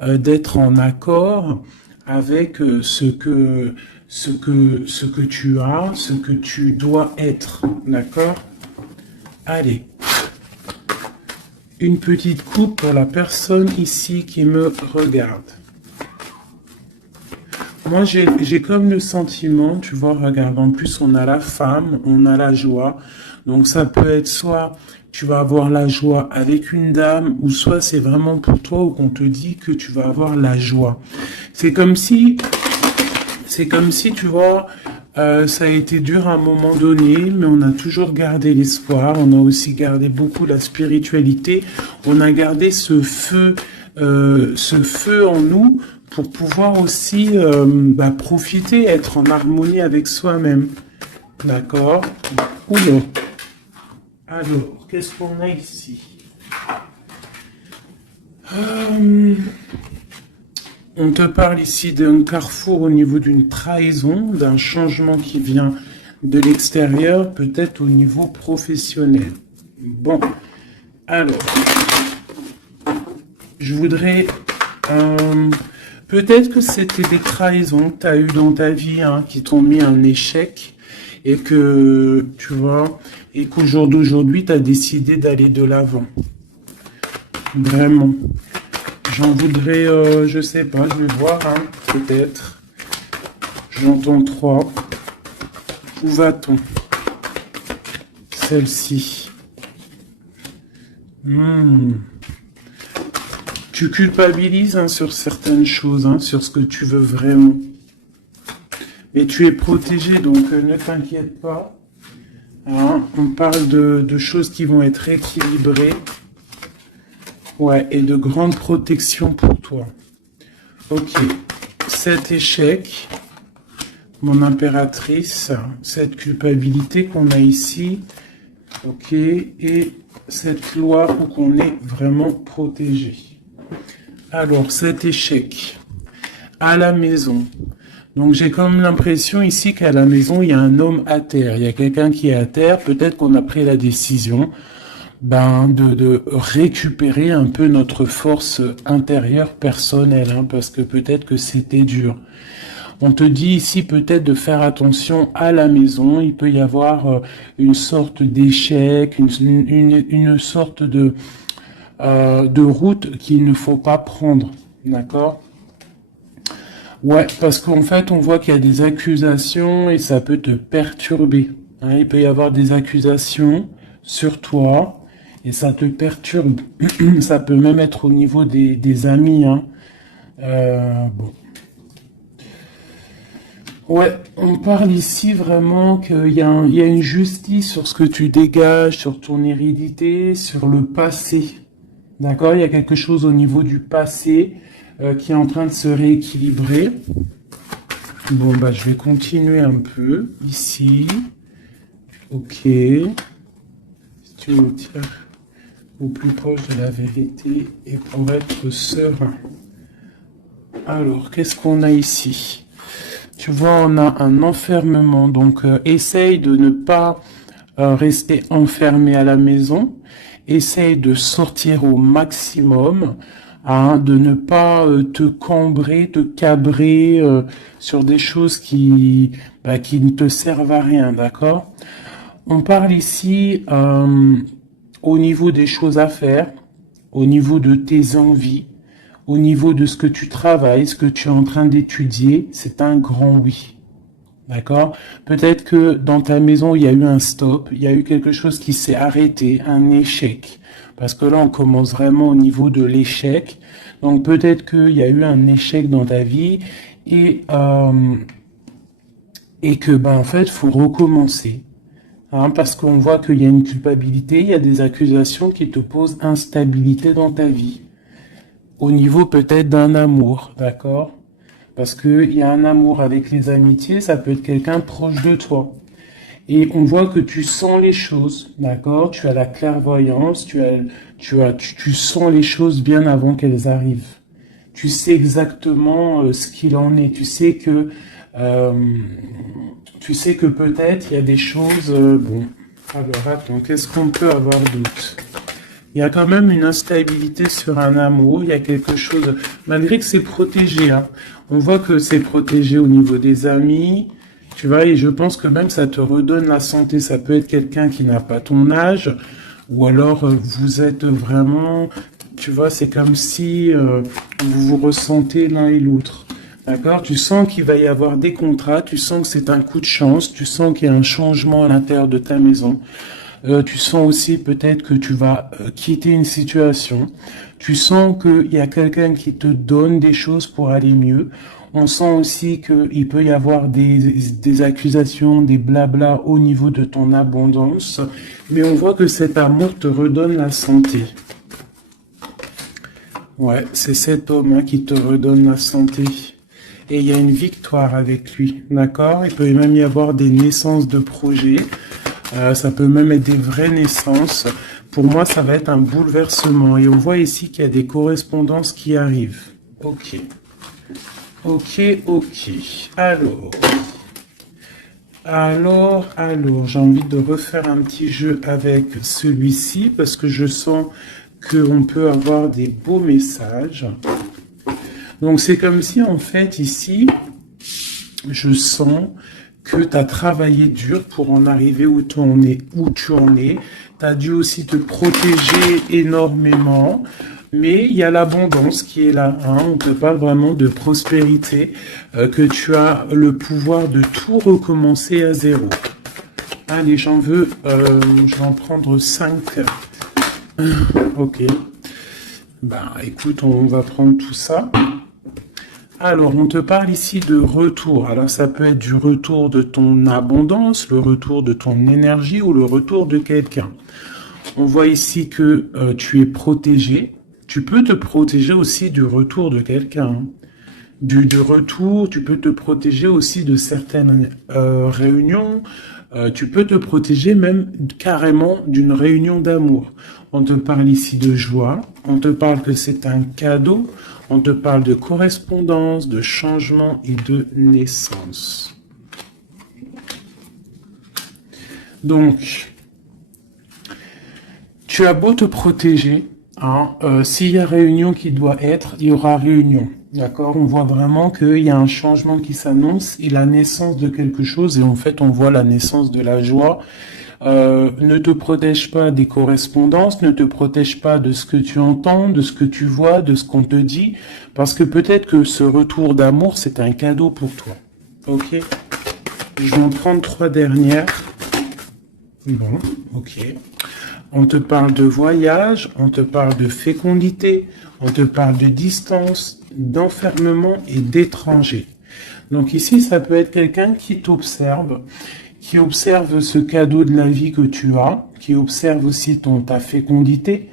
d'être en accord avec ce que tu as, ce que tu dois être, d'accord? Allez, une petite coupe pour la personne ici qui me regarde. Moi, j'ai comme le sentiment, tu vois, regarde, en plus, on a la femme, on a la joie. Donc, ça peut être soit tu vas avoir la joie avec une dame, ou soit c'est vraiment pour toi ou qu'on te dit que tu vas avoir la joie. C'est comme si, tu vois, ça a été dur à un moment donné, mais on a toujours gardé l'espoir. On a aussi gardé beaucoup la spiritualité. On a gardé ce feu en nous pour pouvoir aussi profiter, être en harmonie avec soi-même. D'accord? Oula. Alors, qu'est-ce qu'on a ici? On te parle ici d'un carrefour au niveau d'une trahison, d'un changement qui vient de l'extérieur, peut-être au niveau professionnel. Bon, alors, je voudrais... peut-être que c'était des trahisons que tu as eues dans ta vie, hein, qui t'ont mis un échec, et que, tu vois, et qu'au jour d'aujourd'hui, tu as décidé d'aller de l'avant. Vraiment. J'en voudrais, je sais pas, je vais voir, hein, peut-être. J'entends 3. Où va-t-on? Celle-ci. Tu culpabilises, hein, sur certaines choses, hein, sur ce que tu veux vraiment. Mais tu es protégé, donc ne t'inquiète pas. Hein, on parle de choses qui vont être équilibrées. Ouais, et de grande protection pour toi. Ok, cet échec, mon impératrice, cette culpabilité qu'on a ici, ok, et cette loi où on est vraiment protégé. Alors, cet échec, à la maison. Donc, j'ai comme l'impression ici qu'à la maison, il y a un homme à terre. Il y a quelqu'un qui est à terre. Peut-être qu'on a pris la décision de récupérer un peu notre force intérieure personnelle, hein, parce que peut-être que c'était dur. On te dit ici peut-être de faire attention à la maison. Il peut y avoir une sorte d'échec, une sorte de route qu'il ne faut pas prendre. D'accord? Ouais, parce qu'en fait, on voit qu'il y a des accusations et ça peut te perturber. Hein, il peut y avoir des accusations sur toi et ça te perturbe. Ça peut même être au niveau des amis. Hein. Bon. Ouais, on parle ici vraiment qu'il y a une justice sur ce que tu dégages, sur ton hérédité, sur le passé. D'accord? Il y a quelque chose au niveau du passé qui est en train de se rééquilibrer. Bon, bah, je vais continuer un peu ici. Ok. Si tu me tiens au plus proche de la vérité et pour être serein. Alors, qu'est-ce qu'on a ici? Tu vois, on a un enfermement. Donc, essaye de ne pas rester enfermé à la maison. Essaye de sortir au maximum. Hein, de ne pas te cambrer, te cabrer sur des choses qui ne te servent à rien, d'accord? On parle ici au niveau des choses à faire, au niveau de tes envies, au niveau de ce que tu travailles, ce que tu es en train d'étudier, c'est un grand oui. D'accord? Peut-être que dans ta maison, il y a eu un stop, il y a eu quelque chose qui s'est arrêté, un échec. Parce que là, on commence vraiment au niveau de l'échec. Donc peut-être qu'il y a eu un échec dans ta vie et que en fait, faut recommencer. Hein, parce qu'on voit qu'il y a une culpabilité, il y a des accusations qui te posent instabilité dans ta vie. Au niveau peut-être d'un amour, d'accord? Parce qu'il y a un amour avec les amitiés, ça peut être quelqu'un proche de toi. Et on voit que tu sens les choses, d'accord? Tu as la clairvoyance, tu sens les choses bien avant qu'elles arrivent. Tu sais exactement ce qu'il en est. Tu sais que peut-être il y a des choses. Bon, alors attends, qu'est-ce qu'on peut avoir d'autre? Il y a quand même une instabilité sur un amour, il y a quelque chose, malgré que c'est protégé, hein. On voit que c'est protégé au niveau des amis, tu vois, et je pense que même ça te redonne la santé. Ça peut être quelqu'un qui n'a pas ton âge, ou alors vous êtes vraiment, tu vois, c'est comme si vous vous ressentez l'un et l'autre. D'accord? Tu sens qu'il va y avoir des contrats, tu sens que c'est un coup de chance, tu sens qu'il y a un changement à l'intérieur de ta maison. Tu sens aussi peut-être que tu vas quitter une situation. Tu sens qu'il y a quelqu'un qui te donne des choses pour aller mieux. On sent aussi qu'il peut y avoir des accusations, des blabla au niveau de ton abondance. Mais on voit que cet amour te redonne la santé. Ouais, c'est cet homme hein, qui te redonne la santé. Et il y a une victoire avec lui, d'accord? Il peut même y avoir des naissances de projets. Ça peut même être des vraies naissances. Pour moi, ça va être un bouleversement. Et on voit ici qu'il y a des correspondances qui arrivent. Ok. Ok, ok. Alors, j'ai envie de refaire un petit jeu avec celui-ci parce que je sens qu'on peut avoir des beaux messages. Donc, c'est comme si, en fait, ici, je sens que tu as travaillé dur pour en arriver où tu en es. Tu as dû aussi te protéger énormément, mais il y a l'abondance qui est là. Hein. On te parle vraiment de prospérité, que tu as le pouvoir de tout recommencer à zéro. Allez, je vais en prendre 5. Ok. Ben, écoute, on va prendre tout ça. Alors, on te parle ici de retour. Alors, ça peut être du retour de ton abondance, le retour de ton énergie ou le retour de quelqu'un. On voit ici que tu es protégé. Tu peux te protéger aussi du retour de quelqu'un. Du retour, tu peux te protéger aussi de certaines réunions. Tu peux te protéger même carrément d'une réunion d'amour. On te parle ici de joie. On te parle que c'est un cadeau. On te parle de correspondance, de changement et de naissance. Donc, tu as beau te protéger, hein, s'il y a réunion qui doit être, il y aura réunion. D'accord? On voit vraiment qu'il y a un changement qui s'annonce et la naissance de quelque chose. Et en fait, on voit la naissance de la joie. Ne te protège pas des correspondances, ne te protège pas de ce que tu entends, de ce que tu vois, de ce qu'on te dit, parce que peut-être que ce retour d'amour, c'est un cadeau pour toi. Ok? Je vais en prendre 3 dernières. Bon, ok. On te parle de voyage, on te parle de fécondité, on te parle de distance, d'enfermement et d'étranger. Donc ici, ça peut être quelqu'un qui t'observe, qui observe ce cadeau de la vie que tu as, qui observe aussi ta fécondité,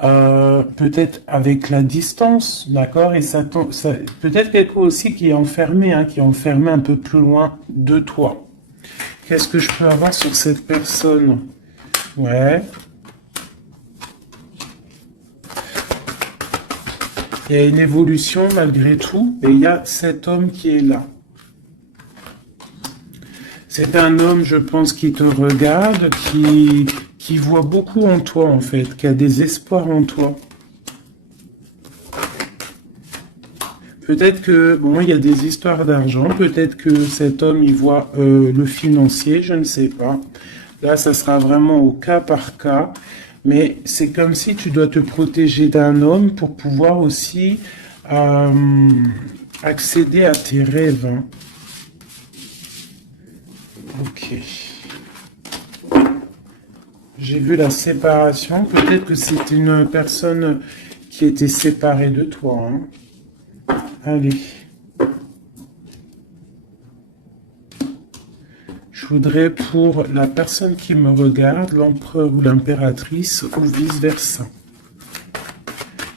peut-être avec la distance, d'accord, et ça peut-être quelqu'un aussi qui est enfermé, hein, qui est enfermé un peu plus loin de toi. Qu'est-ce que je peux avoir sur cette personne? Ouais. Il y a une évolution malgré tout, et il y a cet homme qui est là. C'est un homme, je pense, qui te regarde, qui voit beaucoup en toi, en fait, qui a des espoirs en toi. Peut-être que, bon, il y a des histoires d'argent, peut-être que cet homme, il voit le financier, je ne sais pas. Là, ça sera vraiment au cas par cas, mais c'est comme si tu dois te protéger d'un homme pour pouvoir aussi accéder à tes rêves. Hein. Ok. J'ai vu la séparation. Peut-être que c'est une personne qui était séparée de toi. Hein. Allez. Je voudrais pour la personne qui me regarde, l'empereur ou l'impératrice, ou vice-versa.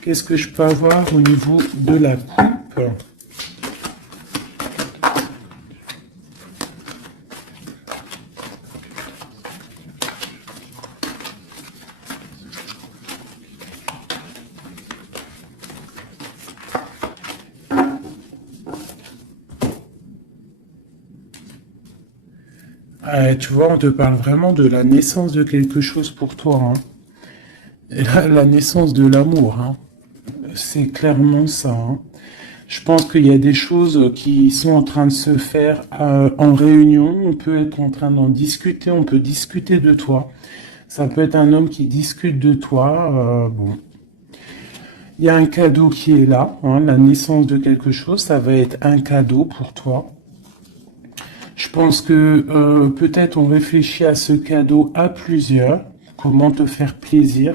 Qu'est-ce que je peux avoir au niveau de la coupe ? Tu vois, on te parle vraiment de la naissance de quelque chose pour toi. Hein. la naissance de l'amour, hein. C'est clairement ça, hein. Je pense qu'il y a des choses qui sont en train de se faire en réunion. On peut être en train d'en discuter, on peut discuter de toi. Ça peut être un homme qui discute de toi. Bon, il y a un cadeau qui est là, hein, la naissance de quelque chose, ça va être un cadeau pour toi. Je pense que peut-être on réfléchit à ce cadeau à plusieurs. Comment te faire plaisir.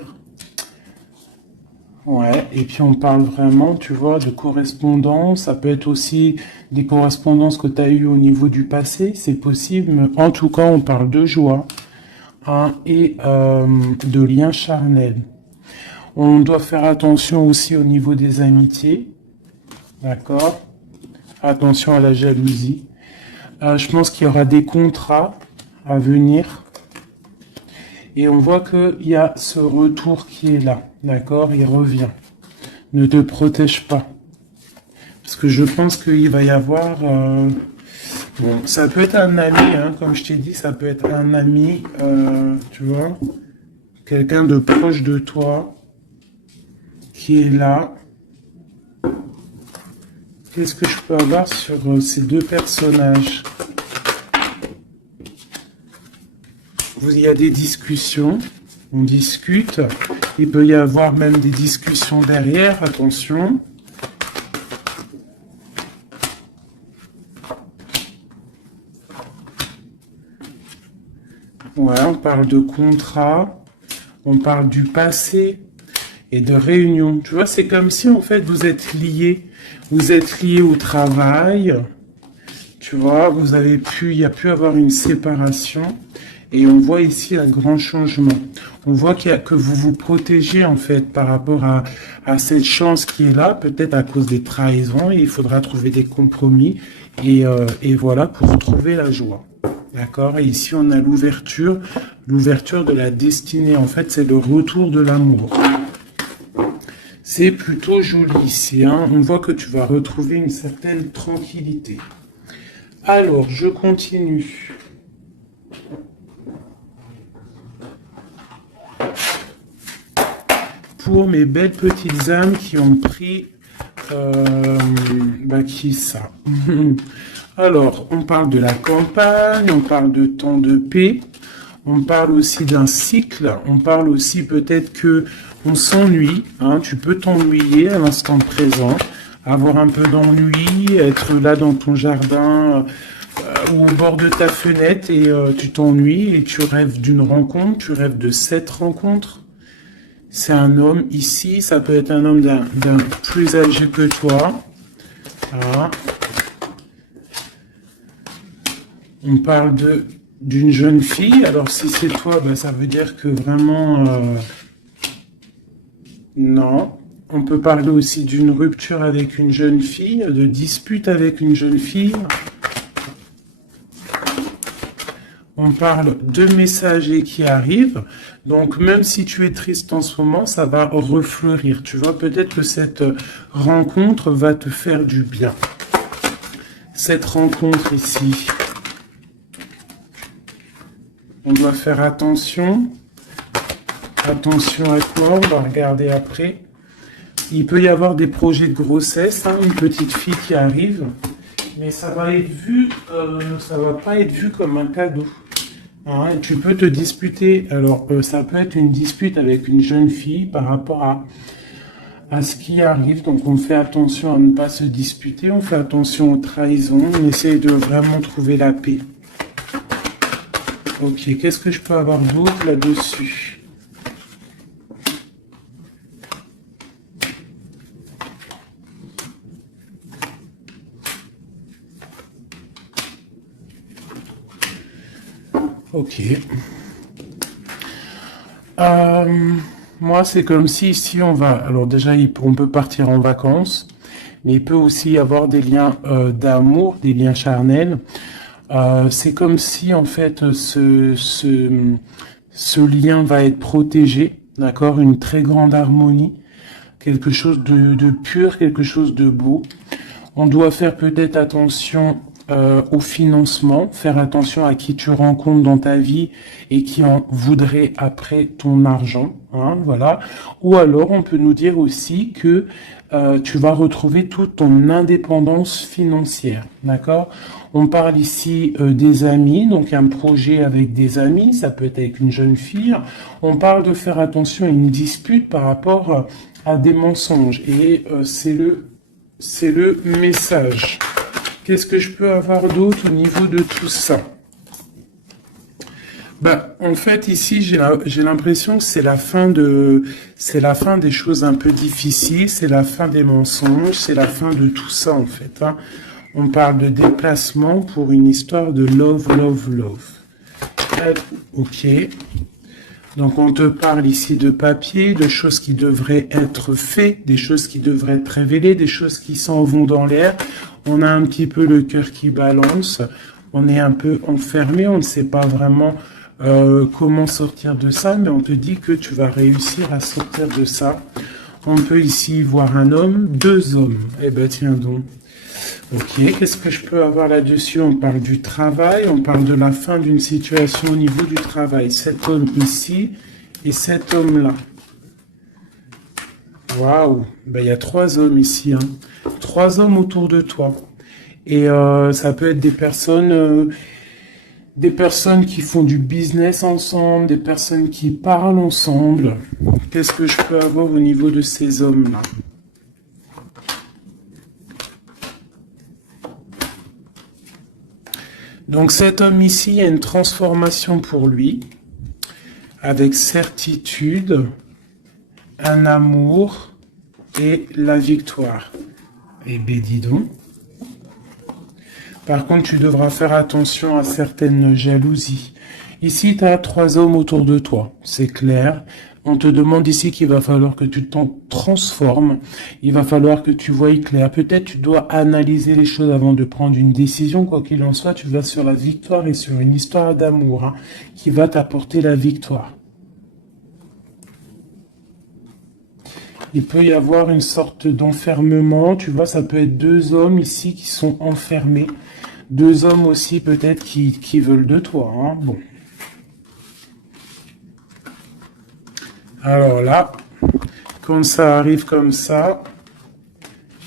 Ouais, et puis on parle vraiment, tu vois, de correspondance. Ça peut être aussi des correspondances que tu as eues au niveau du passé, c'est possible. Mais en tout cas, on parle de joie, hein, et de liens charnels. On doit faire attention aussi au niveau des amitiés, d'accord? Attention à la jalousie. Je pense qu'il y aura des contrats à venir. Et on voit qu'il y a ce retour qui est là, d'accord? Il revient. Ne te protège pas. Parce que je pense qu'il va y avoir... bon, ça peut être un ami, hein, comme je t'ai dit, ça peut être un ami, tu vois? Quelqu'un de proche de toi qui est là. Qu'est-ce que je peux avoir sur ces deux personnages? Il y a des discussions, on discute. Il peut y avoir même des discussions derrière, attention. Ouais, on parle de contrat, on parle du passé et de réunion. Tu vois, c'est comme si en fait vous êtes liés. Vous êtes liés au travail. Tu vois, il y a pu avoir une séparation. Et on voit ici un grand changement. On voit que vous vous protégez en fait par rapport à cette chance qui est là, peut-être à cause des trahisons. Et il faudra trouver des compromis et voilà pour trouver la joie. D'accord? Et ici on a l'ouverture de la destinée. En fait, c'est le retour de l'amour. C'est plutôt joli ici, hein. On voit que tu vas retrouver une certaine tranquillité. Alors, je continue. Pour mes belles petites âmes qui ont pris... qui ça? Alors, on parle de la campagne, on parle de temps de paix, on parle aussi d'un cycle, on parle aussi peut-être que on s'ennuie, hein, tu peux t'ennuyer à l'instant présent, avoir un peu d'ennui, être là dans ton jardin ou au bord de ta fenêtre et tu t'ennuies et tu rêves d'une rencontre, tu rêves de cette rencontre. C'est un homme ici, ça peut être un homme d'un plus âgé que toi. Voilà. On parle d'une jeune fille. Alors si c'est toi, ben, ça veut dire que vraiment... non. On peut parler aussi d'une rupture avec une jeune fille, de dispute avec une jeune fille. On parle de messagers qui arrivent. Donc, même si tu es triste en ce moment, ça va refleurir. Tu vois, peut-être que cette rencontre va te faire du bien. Cette rencontre ici. On doit faire attention. Attention à quoi? On va regarder après. Il peut y avoir des projets de grossesse, hein, une petite fille qui arrive. Mais ça va être vu, ça va pas être vu comme un cadeau. Hein, tu peux te disputer. Alors, ça peut être une dispute avec une jeune fille par rapport à ce qui arrive. Donc, on fait attention à ne pas se disputer. On fait attention aux trahisons. On essaie de vraiment trouver la paix. Ok, qu'est-ce que je peux avoir d'autre là-dessus? Ok. Moi, c'est comme si ici on va... Alors déjà, on peut partir en vacances, mais il peut aussi y avoir des liens d'amour, des liens charnels. C'est comme si en fait ce lien va être protégé, d'accord? Une très grande harmonie, quelque chose de pur, quelque chose de beau. On doit faire peut-être attention au financement, faire attention à qui tu rencontres dans ta vie et qui en voudrait après ton argent, hein, voilà. Ou alors on peut nous dire aussi que tu vas retrouver toute ton indépendance financière, d'accord? On parle ici des amis, donc un projet avec des amis, ça peut être avec une jeune fille. On parle de faire attention à une dispute par rapport à des mensonges et c'est le message. Qu'est-ce que je peux avoir d'autre au niveau de tout ça? Bah, en fait, ici, j'ai l'impression que c'est la fin des choses un peu difficiles, c'est la fin des mensonges, c'est la fin de tout ça, en fait, hein. On parle de déplacement pour une histoire de love, love, love. Ok. Donc, on te parle ici de papier, de choses qui devraient être faites, des choses qui devraient être révélées, des choses qui s'en vont dans l'air. On a un petit peu le cœur qui balance. On est un peu enfermé, on ne sait pas vraiment comment sortir de ça, mais on te dit que tu vas réussir à sortir de ça. On peut ici voir un homme, deux hommes. Eh ben tiens donc. Ok, qu'est-ce que je peux avoir là-dessus? On parle du travail, on parle de la fin d'une situation au niveau du travail. Cet homme ici et cet homme-là. Waouh, ben, il y a trois hommes ici, hein. Trois hommes autour de toi. Et ça peut être des personnes qui font du business ensemble, des personnes qui parlent ensemble. Qu'est-ce que je peux avoir au niveau de ces hommes-là? Donc cet homme ici, il y a une transformation pour lui, avec certitude, un amour et la victoire. Eh bien, dis donc. Par contre, tu devras faire attention à certaines jalousies. Ici, tu as trois hommes autour de toi, c'est clair. On te demande ici qu'il va falloir que tu t'en transformes. Il va falloir que tu voies clair. Peut-être tu dois analyser les choses avant de prendre une décision. Quoi qu'il en soit, tu vas sur la victoire et sur une histoire d'amour, hein, qui va t'apporter la victoire. Il peut y avoir une sorte d'enfermement. Tu vois, ça peut être deux hommes ici qui sont enfermés. Deux hommes aussi peut-être qui veulent de toi, hein. Bon. Alors là, quand ça arrive comme ça,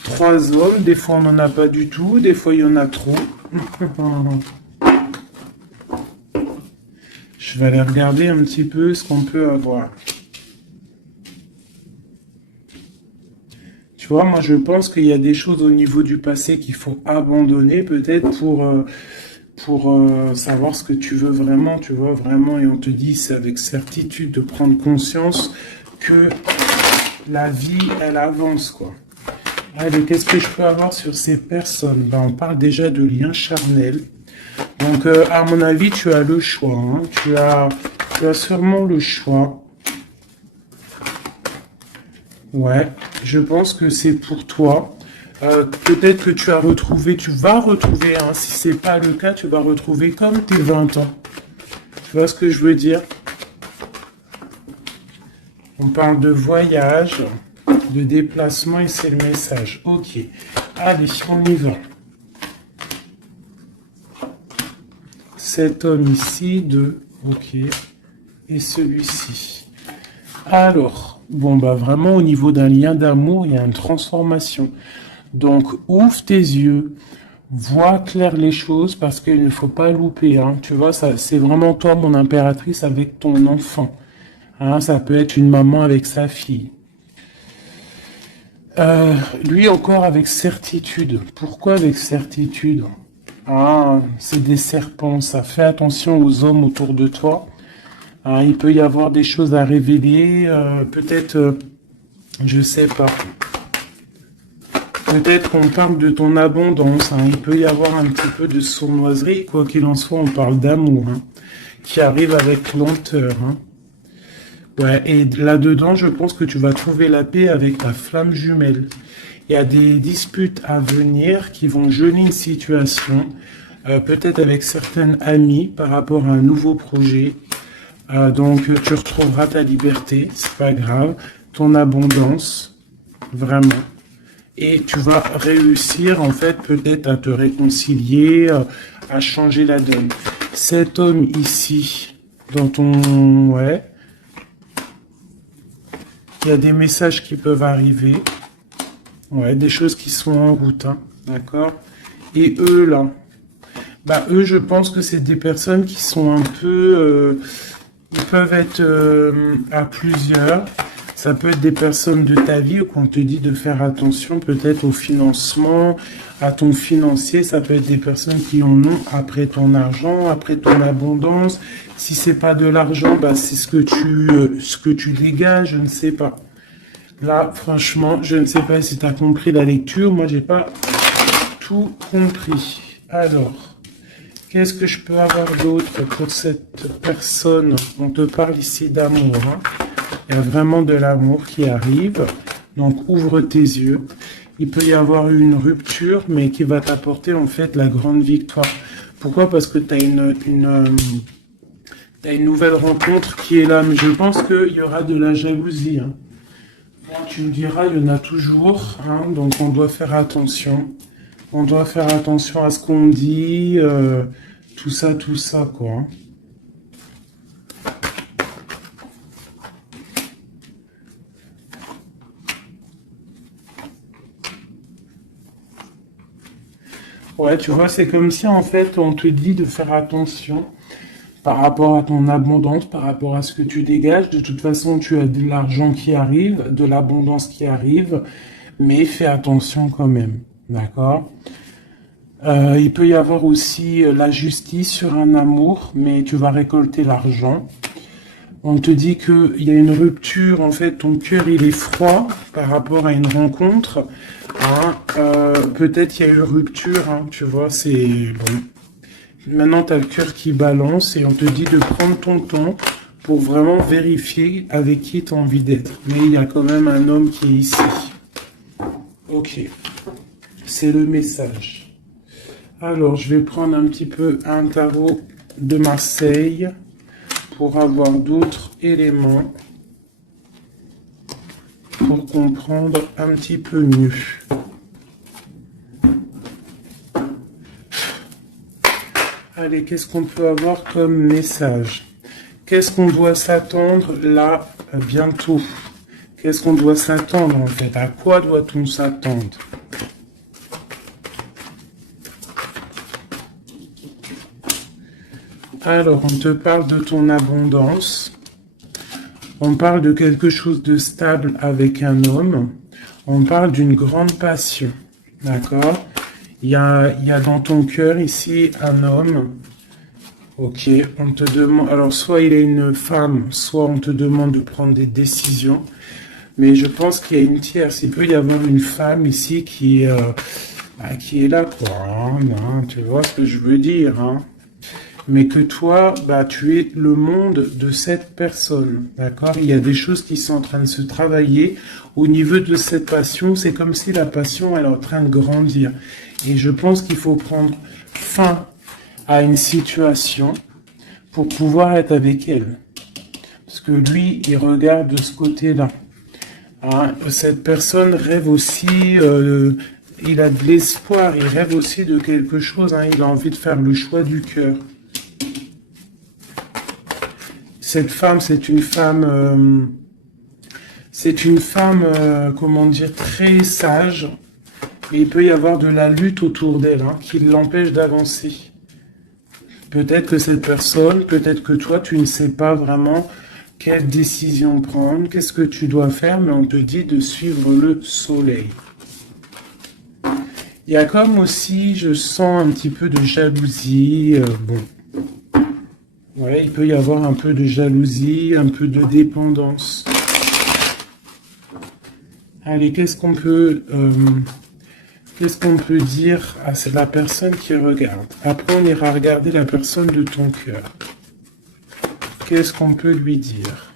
trois hommes, des fois on n'en a pas du tout, des fois il y en a trop. Je vais aller regarder un petit peu ce qu'on peut avoir. Tu vois, moi je pense qu'il y a des choses au niveau du passé qu'il faut abandonner peut-être pour savoir ce que tu veux vraiment, tu vois, vraiment, et on te dit, c'est avec certitude de prendre conscience que la vie, elle avance, quoi. Allez, qu'est-ce que je peux avoir sur ces personnes? Ben, on parle déjà de liens charnels. Donc, à mon avis, tu as le choix, hein. Tu as sûrement le choix. Ouais, je pense que c'est pour toi. Peut-être que tu vas retrouver, hein, si c'est pas le cas, tu vas retrouver comme tes 20 ans. Tu vois ce que je veux dire? On parle de voyage, de déplacement et c'est le message. Ok, allez, on y va. Cet homme ici, deux, ok, et celui-ci. Alors, bon, bah vraiment au niveau d'un lien d'amour, il y a une transformation. Donc, ouvre tes yeux, vois clair les choses parce qu'il ne faut pas louper, hein. Tu vois, ça, c'est vraiment toi, mon impératrice, avec ton enfant. Hein, ça peut être une maman avec sa fille. Lui encore avec certitude. Pourquoi avec certitude? Ah, c'est des serpents, ça. Fais attention aux hommes autour de toi. Ah, il peut y avoir des choses à révéler, peut-être, je sais pas. Peut-être qu'on parle de ton abondance, hein. Il peut y avoir un petit peu de sournoiserie, quoi qu'il en soit, on parle d'amour, hein, qui arrive avec lenteur, hein. Ouais, et là-dedans, je pense que tu vas trouver la paix avec ta flamme jumelle. Il y a des disputes à venir qui vont geler une situation, peut-être avec certaines amies par rapport à un nouveau projet. Donc, tu retrouveras ta liberté, c'est pas grave, ton abondance, vraiment. et tu vas réussir en fait peut-être à te réconcilier, à changer la donne. Cet homme ici, dans ton... Ouais. Il y a des messages qui peuvent arriver. Ouais, des choses qui sont en route, hein, d'accord? Et eux, là, bah, eux, je pense que c'est des personnes qui sont un peu... ils peuvent être à plusieurs. Ça peut être des personnes de ta vie où on te dit de faire attention peut-être au financement, à ton financier. Ça peut être des personnes qui en ont après ton argent, après ton abondance. Si c'est pas de l'argent, bah, c'est ce que tu dégages, je ne sais pas. Là, franchement, je ne sais pas si tu as compris la lecture. Moi, j'ai pas tout compris. Alors, qu'est-ce que je peux avoir d'autre pour cette personne? On te parle ici d'amour. Hein. Il y a vraiment de l'amour qui arrive. Donc, ouvre tes yeux. Il peut y avoir une rupture, mais qui va t'apporter en fait la grande victoire. Pourquoi? Parce que tu as t'as une nouvelle rencontre qui est là. Mais je pense qu'il y aura de la jalousie. Hein. Bon, tu me diras, il y en a toujours. Hein, donc, on doit faire attention. On doit faire attention à ce qu'on dit. Tout ça, quoi. Hein. Ouais, tu vois, c'est comme si en fait on te dit de faire attention par rapport à ton abondance, par rapport à ce que tu dégages. De toute façon, tu as de l'argent qui arrive, de l'abondance qui arrive, mais fais attention quand même. D'accord? Il peut y avoir aussi la justice sur un amour, mais tu vas récolter l'argent. On te dit qu'il y a une rupture, en fait, ton cœur il est froid par rapport à une rencontre. Hein, peut-être il y a eu rupture, hein, tu vois, c'est bon. Maintenant, tu as le cœur qui balance et on te dit de prendre ton temps pour vraiment vérifier avec qui tu as envie d'être. Mais il y a quand même un homme qui est ici. Ok, c'est le message. Alors, je vais prendre un petit peu un tarot de Marseille pour avoir d'autres éléments pour comprendre un petit peu mieux. Allez, qu'est-ce qu'on peut avoir comme message? Qu'est-ce qu'on doit s'attendre là bientôt? Qu'est-ce qu'on doit s'attendre en fait? À quoi doit-on s'attendre? Alors, on te parle de ton abondance. On parle de quelque chose de stable avec un homme. On parle d'une grande passion. D'accord? Il y a dans ton cœur ici un homme. Ok, on te demande... Alors, soit il est une femme, soit on te demande de prendre des décisions. Mais je pense qu'il y a une tierce. Il peut y avoir une femme ici qui est là, quoi. Hein, tu vois ce que je veux dire, hein? Mais que toi, tu es le monde de cette personne, d'accord? Il y a des choses qui sont en train de se travailler au niveau de cette passion. C'est comme si la passion, elle est en train de grandir. Et je pense qu'il faut prendre fin à une situation pour pouvoir être avec elle. Parce que lui, il regarde de ce côté-là. Hein, cette personne rêve aussi, il a de l'espoir, il rêve aussi de quelque chose. Hein, il a envie de faire le choix du cœur. Cette femme, c'est une femme, comment dire, très sage. Et il peut y avoir de la lutte autour d'elle, hein, qui l'empêche d'avancer. Peut-être que cette personne, peut-être que toi, tu ne sais pas vraiment quelle décision prendre, qu'est-ce que tu dois faire, mais on te dit de suivre le soleil. Il y a comme aussi, je sens un petit peu de jalousie, bon. Ouais, il peut y avoir un peu de jalousie, un peu de dépendance. Allez, qu'est-ce qu'on peut dire à la personne qui regarde? Après, on ira regarder la personne de ton cœur. Qu'est-ce qu'on peut lui dire?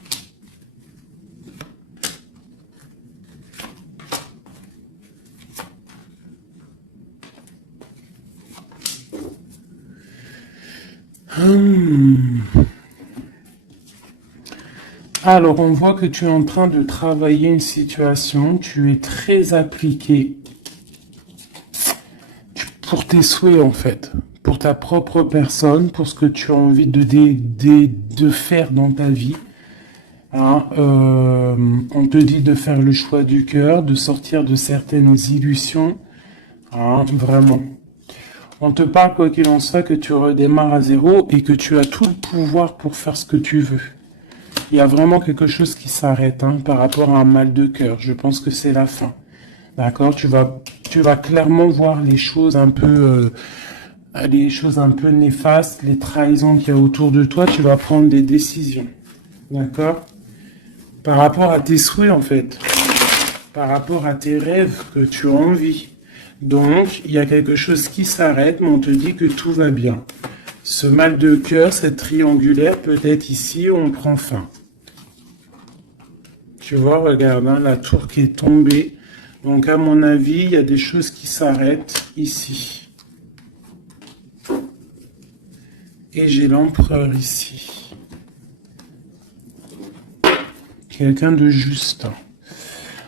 Alors, on voit que tu es en train de travailler une situation, tu es très appliqué pour tes souhaits en fait, pour ta propre personne, pour ce que tu as envie de faire dans ta vie. Hein, on te dit de faire le choix du cœur, de sortir de certaines illusions. Hein, vraiment. On te parle, quoi qu'il en soit, que tu redémarres à zéro et que tu as tout le pouvoir pour faire ce que tu veux. Il y a vraiment quelque chose qui s'arrête hein, par rapport à un mal de cœur. Je pense que c'est la fin. D'accord, tu vas clairement voir les choses un peu néfastes, les trahisons qu'il y a autour de toi. Tu vas prendre des décisions. D'accord, par rapport à tes souhaits en fait, par rapport à tes rêves que tu as envie. Donc, il y a quelque chose qui s'arrête, mais on te dit que tout va bien. Ce mal de cœur, cette triangulaire, peut-être ici, on prend fin. Tu vois, regarde, hein, la tour qui est tombée. Donc, à mon avis, il y a des choses qui s'arrêtent ici. Et j'ai l'empereur ici. Quelqu'un de juste.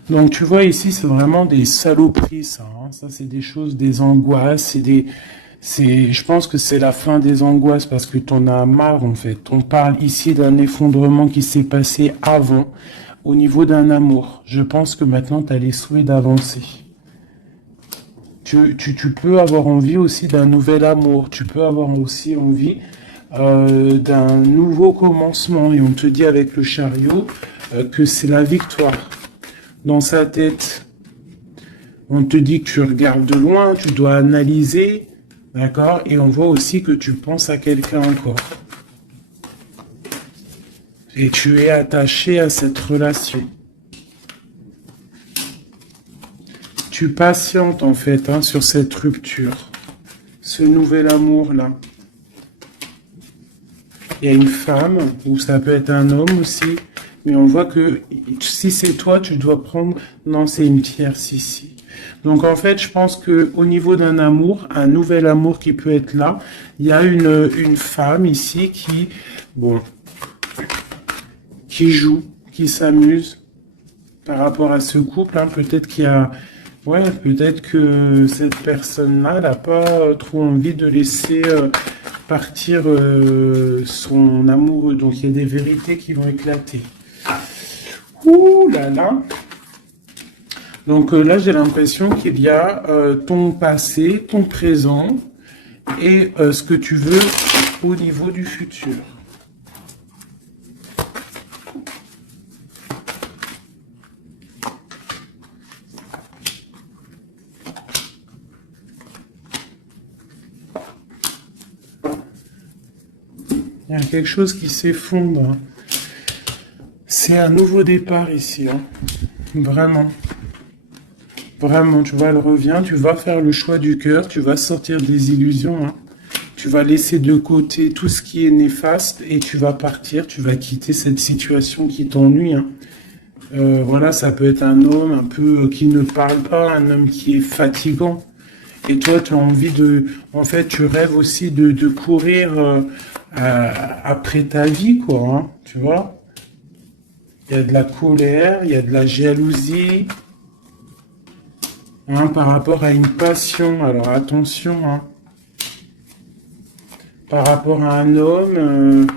Donc, tu vois, ici, c'est vraiment des saloperies, ça. Hein. Ça, c'est des choses, des angoisses, je pense que c'est la fin des angoisses parce que t'en as marre, en fait. On parle ici d'un effondrement qui s'est passé avant, au niveau d'un amour. Je pense que maintenant, tu as les souhaits d'avancer. Tu peux avoir envie aussi d'un nouvel amour. Tu peux avoir aussi envie d'un nouveau commencement. Et on te dit avec le chariot que c'est la victoire. Dans sa tête, on te dit que tu regardes de loin, tu dois analyser, d'accord? Et on voit aussi que tu penses à quelqu'un encore. Et tu es attaché à cette relation. Tu patientes en fait hein, sur cette rupture, ce nouvel amour-là. Il y a une femme, ou ça peut être un homme aussi, mais on voit que si c'est toi, tu dois prendre... Non, c'est une tierce ici. Donc en fait, je pense que au niveau d'un amour, un nouvel amour qui peut être là, il y a une femme ici qui joue, qui s'amuse par rapport à ce couple. Hein. Peut-être qu'il y a... Ouais, peut-être que cette personne-là n'a pas trop envie de laisser partir son amoureux. Donc il y a des vérités qui vont éclater. Ouh là là. Donc là, j'ai l'impression qu'il y a ton passé, ton présent et ce que tu veux au niveau du futur. Il y a quelque chose qui s'effondre. C'est un nouveau départ ici. Hein. Vraiment. Vraiment, tu vois, elle revient. Tu vas faire le choix du cœur. Tu vas sortir des illusions. Hein. Tu vas laisser de côté tout ce qui est néfaste et tu vas partir. Tu vas quitter cette situation qui t'ennuie. Hein. Voilà, ça peut être un homme un peu qui ne parle pas, un homme qui est fatigant. Et toi, tu as envie de... En fait, tu rêves aussi de courir après ta vie, quoi. Hein, tu vois? Il y a de la colère, il y a de la jalousie. Hein, par rapport à une passion. Alors, attention. Hein. Par rapport à un homme...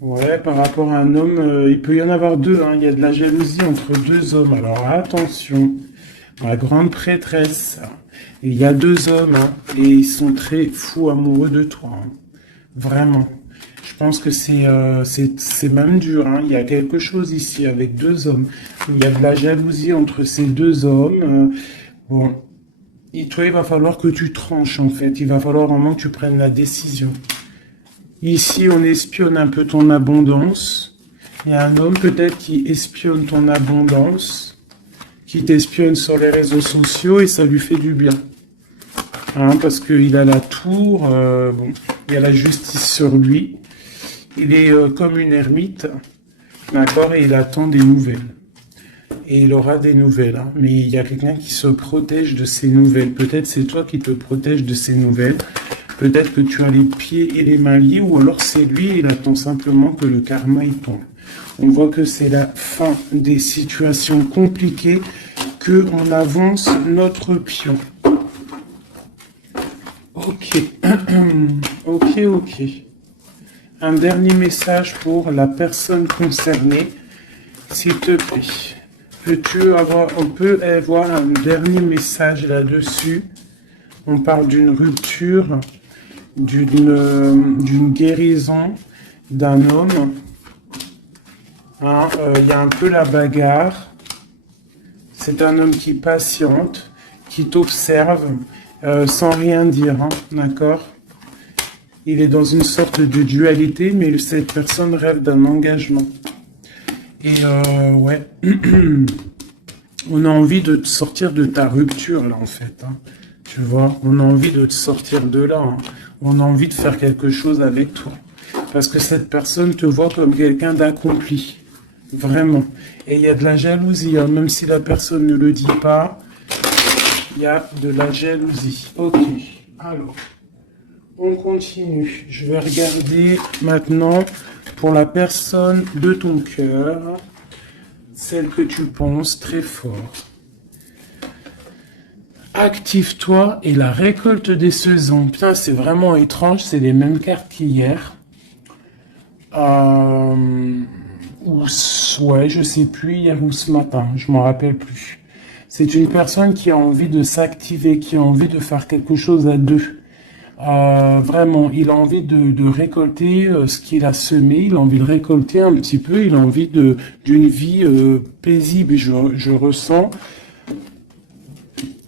ouais, par rapport à un homme, il peut y en avoir deux. Hein, il y a de la jalousie entre deux hommes. Alors, attention. La grande prêtresse. Il y a deux hommes, hein, et ils sont très fous amoureux de toi. Hein. Vraiment. Je pense que c'est même dur. Hein. Il y a quelque chose ici avec deux hommes. Il y a de la jalousie entre ces deux hommes. Bon. Et toi, il va falloir que tu tranches, en fait. Il va falloir vraiment que tu prennes la décision. Ici, on espionne un peu ton abondance. Il y a un homme peut-être qui espionne ton abondance, qui t'espionne sur les réseaux sociaux et ça lui fait du bien. Hein, parce qu'il a la tour, bon, il y a la justice sur lui. Il est comme une ermite, d'accord, et il attend des nouvelles. Et il aura des nouvelles, hein, mais il y a quelqu'un qui se protège de ces nouvelles. Peut-être c'est toi qui te protèges de ces nouvelles. Peut-être que tu as les pieds et les mains liés, ou alors c'est lui, il attend simplement que le karma y tombe. On voit que c'est la fin des situations compliquées, qu'on avance notre pion. Ok. Ok. Un dernier message pour la personne concernée, s'il te plaît. On peut avoir un dernier message là-dessus. On parle d'une rupture, d'une guérison d'un homme. Hein, y a un peu la bagarre. C'est un homme qui patiente, qui t'observe sans rien dire, hein, d'accord? Il est dans une sorte de dualité, mais cette personne rêve d'un engagement. Et ouais, on a envie de te sortir de ta rupture, là, en fait. Hein. Tu vois, on a envie de te sortir de là. Hein. On a envie de faire quelque chose avec toi. Parce que cette personne te voit comme quelqu'un d'accompli. Vraiment. Et il y a de la jalousie, hein. Même si la personne ne le dit pas, il y a de la jalousie. Ok, alors, on continue. Je vais regarder maintenant pour la personne de ton cœur, celle que tu penses très fort. Active-toi et la récolte des saisons. Putain, c'est vraiment étrange, c'est les mêmes cartes qu'hier. Ouais, je sais plus, hier ou ce matin, je m'en rappelle plus. C'est une personne qui a envie de s'activer, qui a envie de faire quelque chose à deux. Vraiment, il a envie de récolter ce qu'il a semé, il a envie de récolter un petit peu, il a envie d'une vie paisible. Et je ressens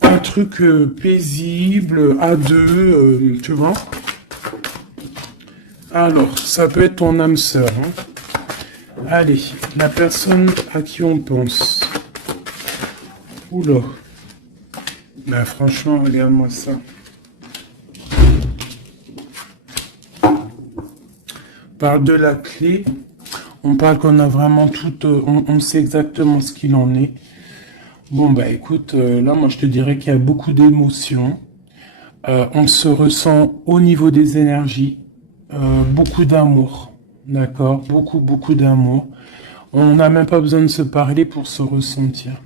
un truc paisible à deux, tu vois. Alors, ça peut être ton âme sœur. Hein. Allez, la personne à qui on pense. Oula. Ben franchement, regarde-moi ça. On parle de la clé. On parle qu'on a vraiment tout... on sait exactement ce qu'il en est. Bon, bah écoute, là, moi, je te dirais qu'il y a beaucoup d'émotions. On se ressent au niveau des énergies. Beaucoup d'amour. D'accord? Beaucoup d'amour. On n'a même pas besoin de se parler pour se ressentir.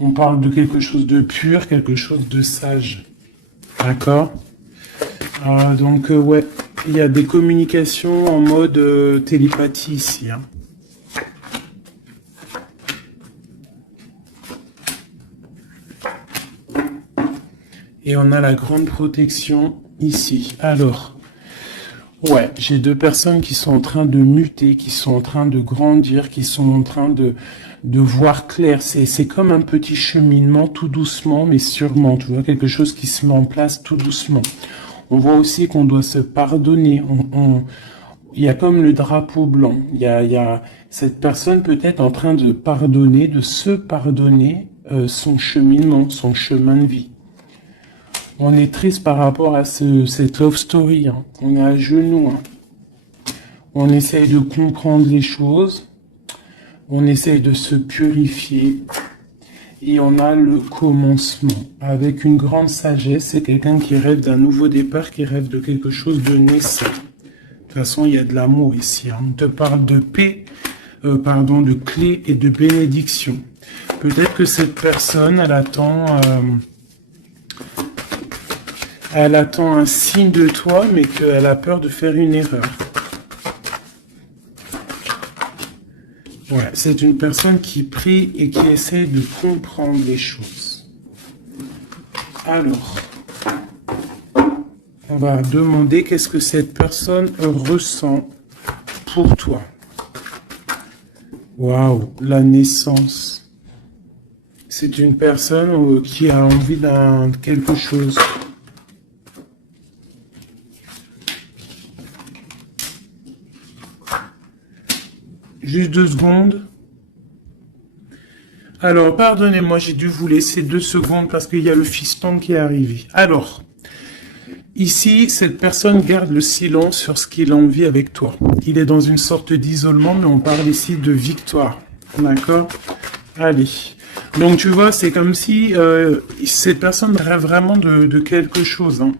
On parle de quelque chose de pur, quelque chose de sage. D'accord? Donc, ouais, il y a des communications en mode télépathie ici. Hein. Et on a la grande protection ici. Alors, ouais, j'ai deux personnes qui sont en train de muter, qui sont en train de grandir, qui sont en train de voir clair. C'est comme un petit cheminement, tout doucement, mais sûrement. Tu vois, quelque chose qui se met en place tout doucement. On voit aussi qu'on doit se pardonner. Il y a comme le drapeau blanc. Il y a cette personne peut-être en train de pardonner, de se pardonner son cheminement, son chemin de vie. On est triste par rapport à cette love story. Hein. On est à genoux. Hein. On essaye de comprendre les choses. On essaye de se purifier. Et on a le commencement. Avec une grande sagesse, c'est quelqu'un qui rêve d'un nouveau départ, qui rêve de quelque chose de naissant. De toute façon, il y a de l'amour ici. Hein. On te parle de paix, de clé et de bénédiction. Peut-être que cette personne, elle attend un signe de toi, mais qu'elle a peur de faire une erreur. Ouais, c'est une personne qui prie et qui essaie de comprendre les choses. Alors, on va demander qu'est-ce que cette personne ressent pour toi. Waouh, la naissance. C'est une personne qui a envie d'un quelque chose. Juste 2 secondes. Alors, pardonnez-moi, j'ai dû vous laisser 2 secondes parce qu'il y a le fiston qui est arrivé. Alors, ici, cette personne garde le silence sur ce qu'il a envie avec toi. Il est dans une sorte d'isolement, mais on parle ici de victoire. D'accord? Allez. Donc, tu vois, c'est comme si cette personne rêve vraiment de quelque chose. Hein.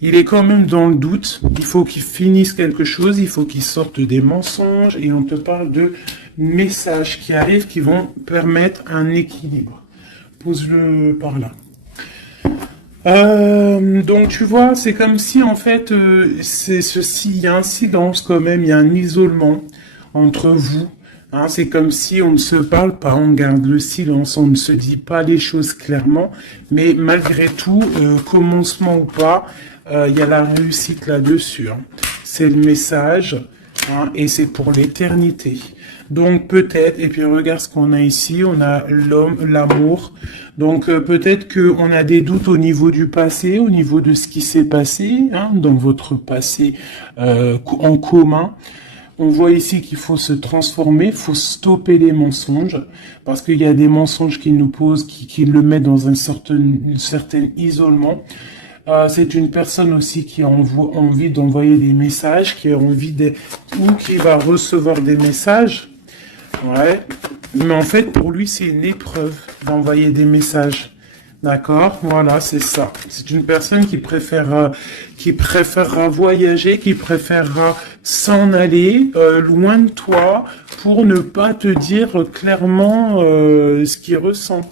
Il est quand même dans le doute. Il faut qu'il finisse quelque chose. Il faut qu'il sorte des mensonges. Et on te parle de messages qui arrivent qui vont permettre un équilibre. Pose-le par là. Donc tu vois, c'est comme si en fait, c'est ceci, il y a un silence quand même, il y a un isolement entre vous. Hein, c'est comme si on ne se parle pas, on garde le silence, on ne se dit pas les choses clairement, mais malgré tout, commencement ou pas, il y a la réussite là-dessus. Hein. C'est le message, hein, et c'est pour l'éternité. Donc peut-être, et puis regarde ce qu'on a ici, on a l'homme, l'amour. Donc peut-être qu'on a des doutes au niveau du passé, au niveau de ce qui s'est passé, hein, dans votre passé en commun. On voit ici qu'il faut se transformer, il faut stopper les mensonges, parce qu'il y a des mensonges qui nous posent, qui le mettent dans un certain isolement. C'est une personne aussi qui a envie d'envoyer des messages, qui a envie de, ou qui va recevoir des messages. Ouais. Mais en fait, pour lui, c'est une épreuve d'envoyer des messages. D'accord? Voilà, c'est ça. C'est une personne qui préférera voyager, qui préférera s'en aller loin de toi pour ne pas te dire clairement ce qu'il ressent.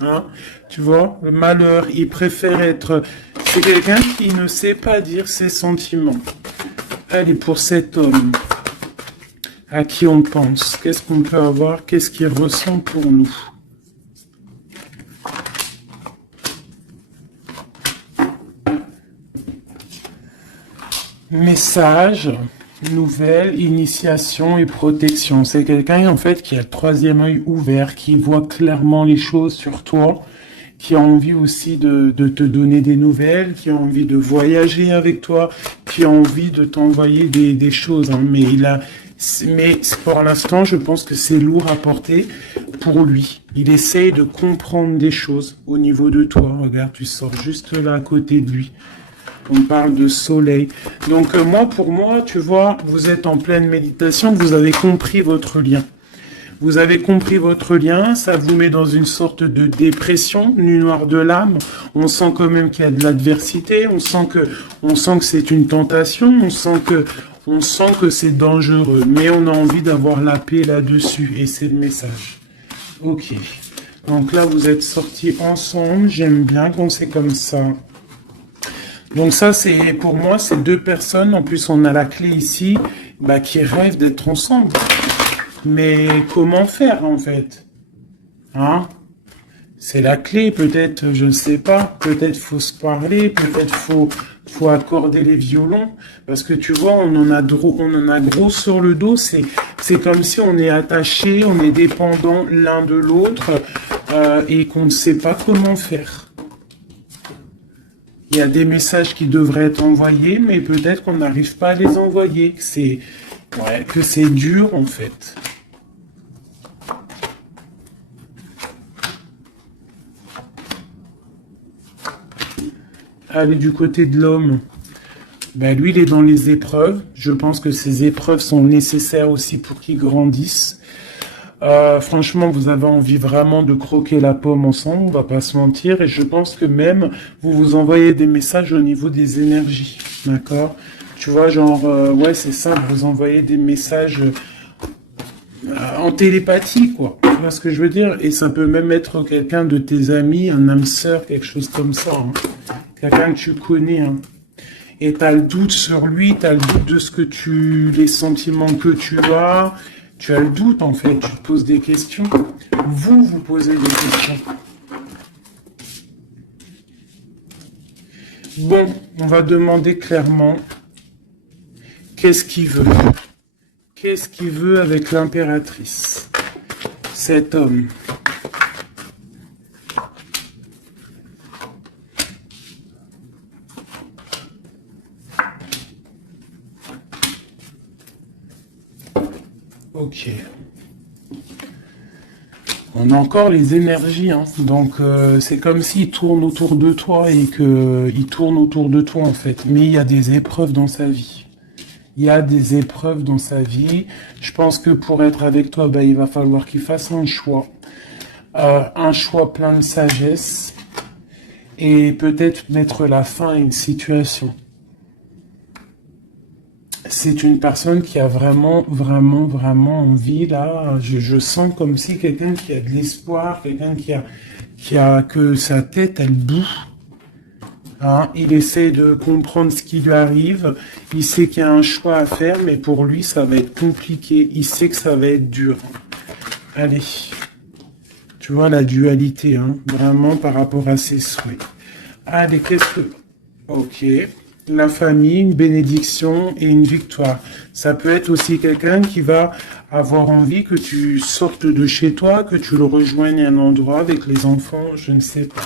Hein? Tu vois, le malheur, il préfère être... C'est quelqu'un qui ne sait pas dire ses sentiments. Allez, pour cet homme, à qui on pense, qu'est-ce qu'on peut avoir, qu'est-ce qu'il ressent pour nous? Message, nouvelle, initiation et protection. C'est quelqu'un en fait qui a le troisième œil ouvert, qui voit clairement les choses sur toi, qui a envie aussi de te donner des nouvelles, qui a envie de voyager avec toi, qui a envie de t'envoyer des choses. Hein. Mais pour l'instant, je pense que c'est lourd à porter pour lui. Il essaye de comprendre des choses au niveau de toi. Regarde, tu sors juste là à côté de lui. On parle de soleil. Donc pour moi, tu vois, vous êtes en pleine méditation, vous avez compris votre lien. Vous avez compris votre lien, ça vous met dans une sorte de dépression, nuit noire de l'âme. On sent quand même qu'il y a de l'adversité, on sent que c'est une tentation, on sent que c'est dangereux, mais on a envie d'avoir la paix là-dessus, et c'est le message. Ok. Donc là, vous êtes sortis ensemble, j'aime bien quand c'est comme ça. Donc ça, c'est pour moi, c'est deux personnes. En plus, on a la clé ici, qui rêvent d'être ensemble. Mais comment faire en fait? Hein? C'est la clé, peut-être, je ne sais pas. Peut-être faut se parler, peut-être faut accorder les violons, parce que tu vois, on en a gros sur le dos. C'est comme si on est attaché, on est dépendant l'un de l'autre et qu'on ne sait pas comment faire. Il y a des messages qui devraient être envoyés, mais peut-être qu'on n'arrive pas à les envoyer. Que c'est dur, en fait. Allez, du côté de l'homme. Lui, il est dans les épreuves. Je pense que ces épreuves sont nécessaires aussi pour qu'il grandisse. Franchement, vous avez envie vraiment de croquer la pomme ensemble, on va pas se mentir, et je pense que même vous vous envoyez des messages au niveau des énergies, d'accord? Tu vois, genre, ouais, c'est ça, vous envoyez des messages en télépathie, quoi. Tu vois ce que je veux dire? Et ça peut même être quelqu'un de tes amis, un âme sœur, quelque chose comme ça, hein. Quelqu'un que tu connais, hein. Et tu as le doute sur lui, tu as le doute de les sentiments que tu as. Tu as le doute, en fait. Tu te poses des questions. Vous posez des questions. Bon, on va demander clairement qu'est-ce qu'il veut. Qu'est-ce qu'il veut avec l'impératrice? Cet homme. Ok. On a encore les énergies, hein. Donc c'est comme s'il tourne autour de toi et qu'il tourne autour de toi en fait. Mais il y a des épreuves dans sa vie. Il y a des épreuves dans sa vie. Je pense que pour être avec toi, il va falloir qu'il fasse un choix plein de sagesse et peut-être mettre la fin à une situation. C'est une personne qui a vraiment, vraiment, vraiment envie, là. Je sens comme si quelqu'un qui a de l'espoir, quelqu'un que sa tête, elle boue. Hein, il essaie de comprendre ce qui lui arrive. Il sait qu'il y a un choix à faire, mais pour lui, ça va être compliqué. Il sait que ça va être dur. Allez. Tu vois la dualité, hein, vraiment par rapport à ses souhaits. Allez, qu'est-ce que... Ok. La famille, une bénédiction et une victoire. Ça peut être aussi quelqu'un qui va avoir envie que tu sortes de chez toi, que tu le rejoignes à un endroit avec les enfants, je ne sais pas.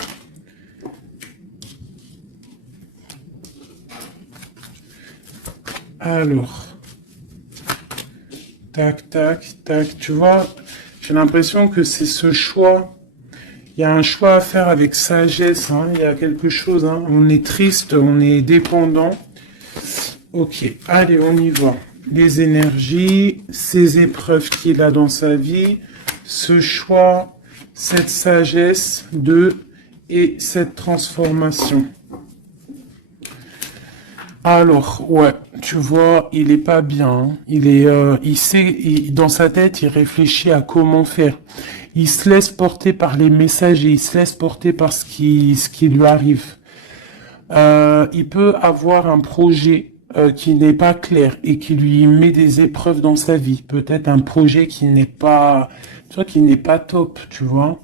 Alors, tac, tac, tac, tu vois, j'ai l'impression que c'est ce choix. Il y a un choix à faire avec sagesse, hein. Il y a quelque chose, hein. On est triste, on est dépendant. Ok, allez, on y va. Les énergies, ces épreuves qu'il a dans sa vie, ce choix, cette sagesse et cette transformation. Alors, ouais, tu vois, il est pas bien, hein. Il sait, dans sa tête, il réfléchit à comment faire. Il se laisse porter par les messages et il se laisse porter par ce qui lui arrive. Il peut avoir un projet qui n'est pas clair et qui lui met des épreuves dans sa vie. Peut-être un projet qui n'est pas, tu vois, qui n'est pas top, tu vois.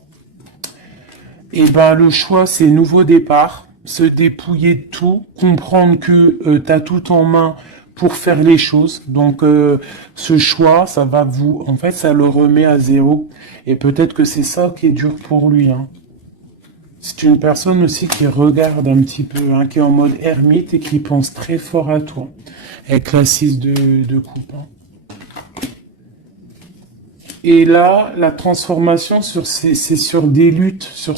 Et ben le choix, c'est nouveau départ, se dépouiller de tout, comprendre que tu as tout en main pour faire les choses. Donc ce choix, ça va en fait, ça le remet à zéro. Et peut-être que c'est ça qui est dur pour lui, hein. C'est une personne aussi qui regarde un petit peu, hein, qui est en mode ermite et qui pense très fort à toi. Avec la 6 de coupe, hein. Et là, la transformation c'est sur des luttes, sur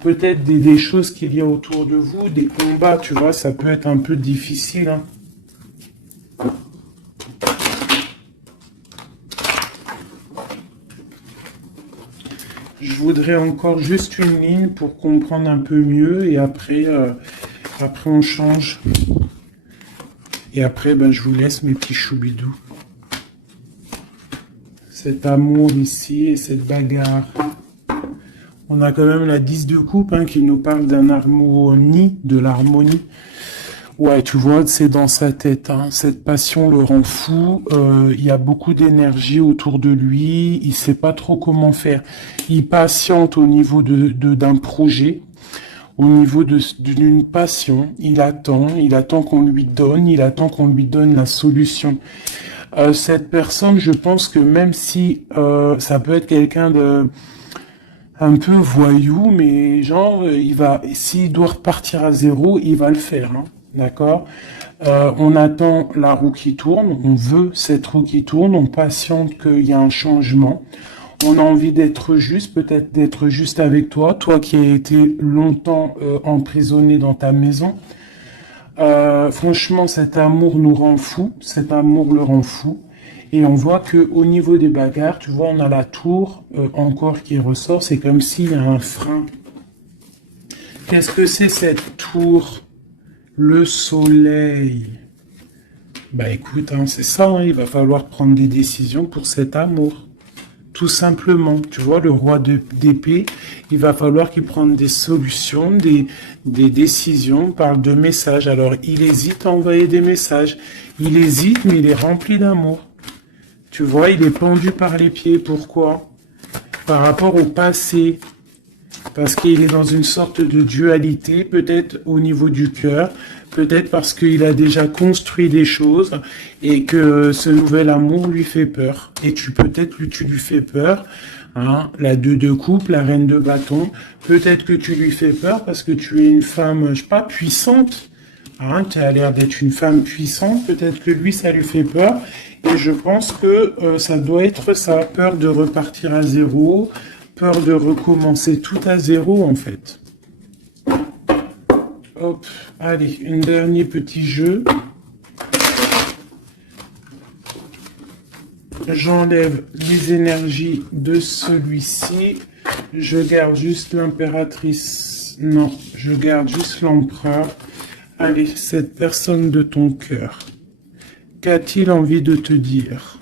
peut-être des choses qu'il y a autour de vous, des combats, tu vois, ça peut être un peu difficile, hein. Je voudrais encore juste une ligne pour comprendre un peu mieux et après on change. Et après, ben, je vous laisse mes petits choubidous. Cet amour ici et cette bagarre. On a quand même la 10 de coupe, hein, qui nous parle d'un harmonie, de l'harmonie. Ouais, tu vois, c'est dans sa tête, hein. Cette passion le rend fou. Il y a beaucoup d'énergie autour de lui. Il sait pas trop comment faire. Il patiente au niveau d'un projet, au niveau d'une passion. Il attend qu'on lui donne. Il attend qu'on lui donne la solution. Cette personne, je pense que même si ça peut être quelqu'un de un peu voyou, mais genre, s'il doit repartir à zéro, il va le faire, hein. D'accord? On attend la roue qui tourne, on veut cette roue qui tourne, on patiente qu'il y a un changement. On a envie d'être juste, peut-être d'être juste avec toi, toi qui as été longtemps emprisonné dans ta maison. Franchement, cet amour nous rend fou, cet amour le rend fou. Et on voit que au niveau des bagarres, tu vois, on a la tour encore qui ressort, c'est comme s'il y a un frein. Qu'est-ce que c'est cette tour? Le soleil. Bah écoute, hein, c'est ça, hein, il va falloir prendre des décisions pour cet amour. Tout simplement, tu vois, le roi d'épée, il va falloir qu'il prenne des solutions, des décisions, on parle de messages. Alors, il hésite à envoyer des messages. Il hésite, mais il est rempli d'amour. Tu vois, il est pendu par les pieds. Pourquoi? Par rapport au passé. Parce qu'il est dans une sorte de dualité, peut-être au niveau du cœur, peut-être parce qu'il a déjà construit des choses et que ce nouvel amour lui fait peur. Et peut-être que tu lui fais peur, hein, la 2 de coupe, la reine de bâton, peut-être que tu lui fais peur parce que tu es une femme, je sais pas, puissante, hein, tu as l'air d'être une femme puissante, peut-être que lui ça lui fait peur. Et je pense que ça doit être ça, peur de repartir à zéro, peur de recommencer tout à zéro, en fait. Hop, allez, un dernier petit jeu. J'enlève les énergies de celui-ci. Je garde juste l'impératrice. Non, je garde juste l'empereur. Allez, cette personne de ton cœur. Qu'a-t-il envie de te dire?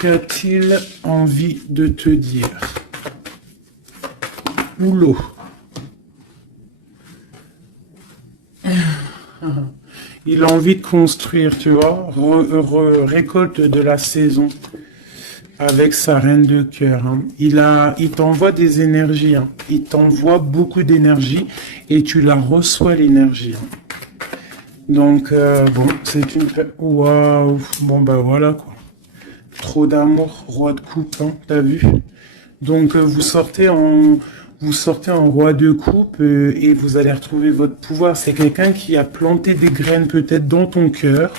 Qu'a-t-il envie de te dire? Oulot. Il a envie de construire, tu vois, récolte de la saison avec sa reine de cœur. Hein. Il t'envoie des énergies, hein. Il t'envoie beaucoup d'énergie et tu la reçois l'énergie. Hein. Donc, bon, c'est une... Waouh, bon, bah voilà, quoi. Trop d'amour, roi de coupe, hein, t'as vu? Donc, vous sortez en roi de coupe et vous allez retrouver votre pouvoir. C'est quelqu'un qui a planté des graines peut-être dans ton cœur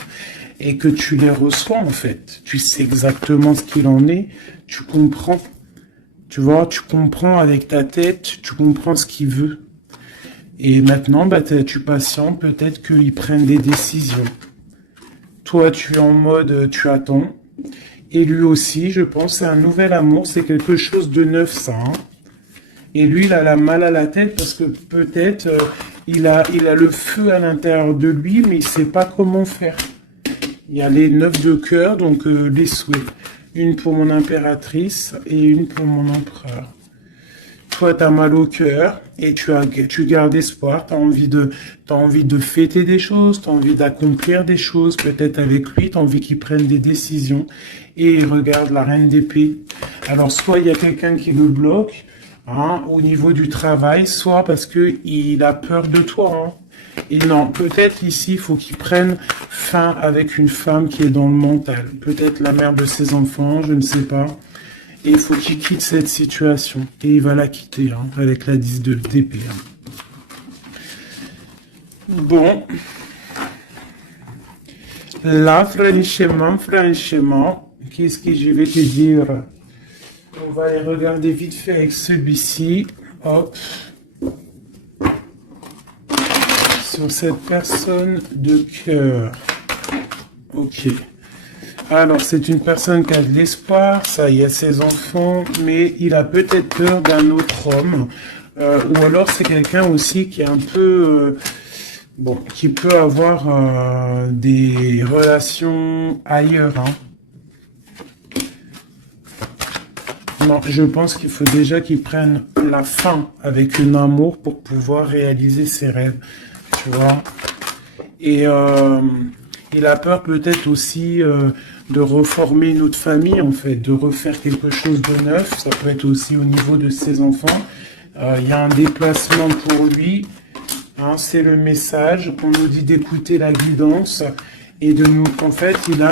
et que tu les reçois, en fait. Tu sais exactement ce qu'il en est, tu comprends. Tu vois, tu comprends avec ta tête, tu comprends ce qu'il veut. Et maintenant, bah, tu patientes, peut-être qu'ils prennent des décisions. Toi, tu es en mode, tu attends. Et lui aussi, je pense, c'est un nouvel amour, c'est quelque chose de neuf, ça. Hein. Et lui, il a la mal à la tête parce que peut-être il a le feu à l'intérieur de lui, mais il sait pas comment faire. Il y a les 9 de cœur, donc les souhaits. Une pour mon impératrice et une pour mon empereur. Toi, tu as mal au cœur et tu gardes espoir, t'as envie de fêter des choses, tu as envie d'accomplir des choses, peut-être avec lui, tu as envie qu'il prenne des décisions. Et regarde la reine d'épée. Alors, soit il y a quelqu'un qui le bloque, hein, au niveau du travail, soit parce que il a peur de toi. Hein. Et non, peut-être ici, il faut qu'il prenne fin avec une femme qui est dans le mental. Peut-être la mère de ses enfants, je ne sais pas. Et il faut qu'il quitte cette situation. Et il va la quitter, hein, avec la 10 d'épée. Hein. Bon. Là, franchement, qu'est-ce que je vais te dire? On va aller regarder vite fait avec celui-ci. Hop. Sur cette personne de cœur. Ok. Alors, c'est une personne qui a de l'espoir, ça y est, ses enfants, mais il a peut-être peur d'un autre homme. Ou alors, c'est quelqu'un aussi qui est un peu... bon, qui peut avoir des relations ailleurs. Hein. Non, je pense qu'il faut déjà qu'il prenne la fin avec un amour pour pouvoir réaliser ses rêves. Tu vois. Et il a peur peut-être aussi de reformer une autre famille, en fait, de refaire quelque chose de neuf. Ça peut être aussi au niveau de ses enfants. Il y a un déplacement pour lui. Hein, c'est le message qu'on nous dit d'écouter la guidance et de nous... En fait, il